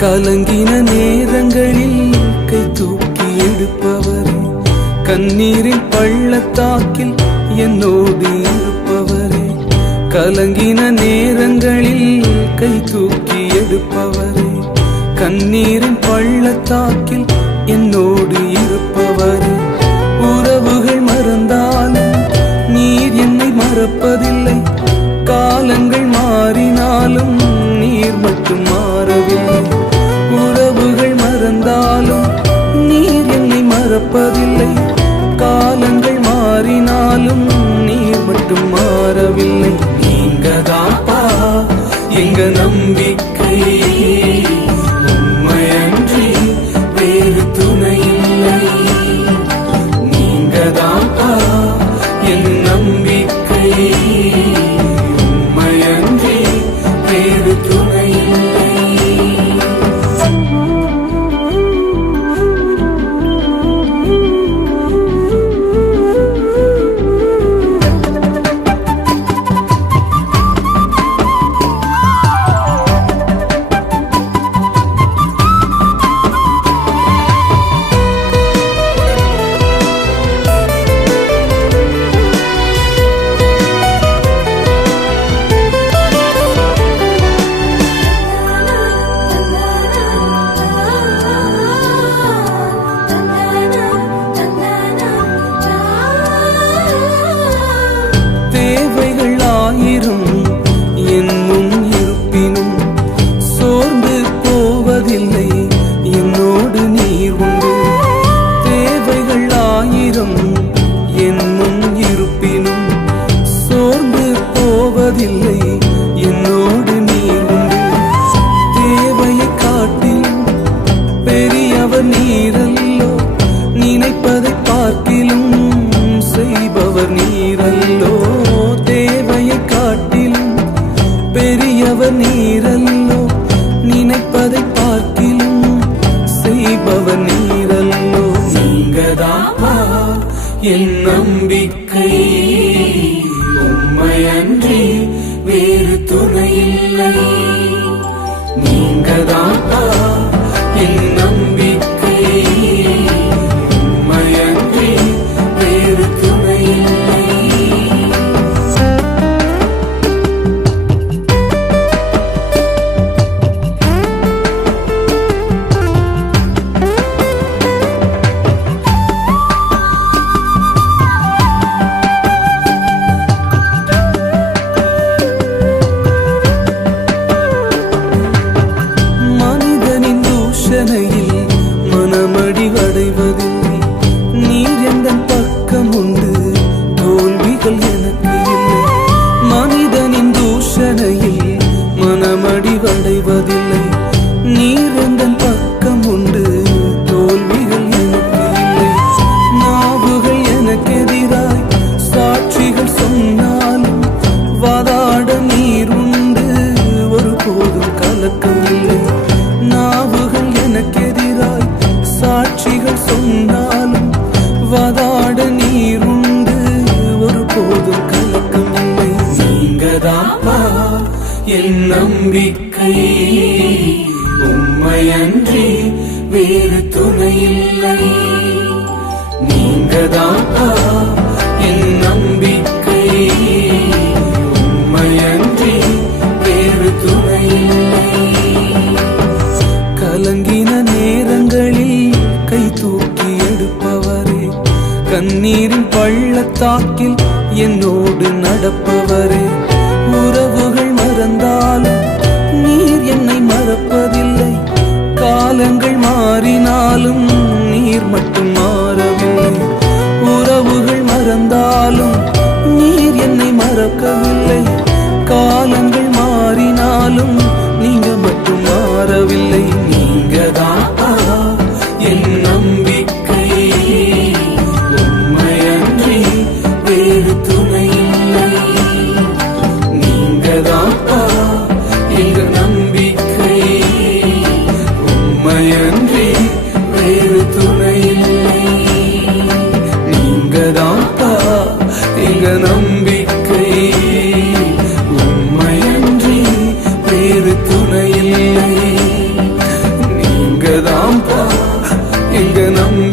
கலங்கின நேரங்களில் கை தூக்கி எடுப்பவரே, கண்ணீரின் பள்ளத்தாக்கில் என்னோடு இருப்பவரே. கலங்கின நேரங்களில் கை தூக்கி எடுப்பவரே, கண்ணீரின் பள்ளத்தாக்கில் என்னோடு இருப்பவரே. உறவுகள் மறந்தாலும் நீர் என்னை மறப்பதில்லை, காலங்கள் மாறினாலும் நீர் மட்டும் மாறவில்லை. உறவுகள் மறந்தாலும் நீர் என்னை மறப்பதில்லை, காலங்கள் மாறினாலும் நீர் மட்டும் மாறவில்லை. நீங்கதாப்பா எங்க நம்பிக்கை, உம்மையன்றி வேறு துணை இல்லை. நீங்கதாப்பா என் நம்பிக்கை, உம்மையன்றி வேறு துணை இல்லை. என் முன் இருப்பினும் சோர்ந்து போவதில்லை, என்னோடு நீர் உண்டு. தேவைகள் ஆயிரம் என் முன் இருப்பினும் சோர்ந்து போவதில்லை, என்னோடு நீர் உண்டு. தேவையை காட்டிலும் பெரியவர் நீரல்லோ, நினைப்பதை பார்க்கிலும் செய்பவர் நீரல்லோ. தேவையை காட்டிலும் பெரியவர் நீரல்லோ, நினைப்பதை பார்க்கிலும் செய்பவர் நீரல்லோ. நீங்கதாப்பா என் நம்பிக்கை, உம்மையன்றி வேறு துணை இல்லை. நீங்கதாப்பா என் நம்பிக்கை, உம்மையன்றி வேறு துணை இல்லை. மனமடிவடைவதில்லை, நீர் எந்தன் பக்கம் உண்டு, தோல்விகள் எனக்கு இல்லை. மனிதனின் தூஷணையில் மனமடிவடைவதில்லை, நீர் எந்தன் பக்கம் உண்டு, தோல்விகள் எனக்கு இல்லை. நாவுகள் எனக்கு எதிராய் சாட்சிகள் சொன்னாலும் வாதாட நீர் உண்டு, ஒருபோதும் கலக்கம் இல்லை. நாவுகள் எனக்கு எதிராய் சாட்சிகள் சொன்னாலும் வாதாட நீர் உண்டு, ஒருபோதும் கலக்கம் இல்லை. நீங்கதாப்பா என் நம்பிக்கை, உம்மையன்றி வேறு துணை இல்லை. நீங்கதாப்பா என் நம்பிக்கை, உம்மையன்றி வேறு துணை இல்லை. கலங்கின நேரங்களில் கை தூக்கி எடுப்பவரே, கண்ணீரின் பள்ளத்தாக்கில் என்னோடு நடப்பவரே. உறவுகள் மறந்தாலும் நீர் என்னை மறப்பதில்லை, காலங்கள் மாறினாலும் நீர் மட்டும் மாறவில்லை. உறவுகள் மறந்தாலும் நீர் என்னை மறக்கவில்லை, காலங்கள் மாறினாலும் நீங்க மட்டும் மாறவில்லை. நீங்கதாப்பா என் நம்பிக்கை, உம்மையன்றி வேறு துணை இல்லை. நீங்கதாப்பா எங்க நம்பிக்கை, உம்மையன்றி வேறு துணை இல்லை. நீங்கதாப்பா எங்க நம்பிக்கை, உம்மையன்றி வேறு நம்பிக்கை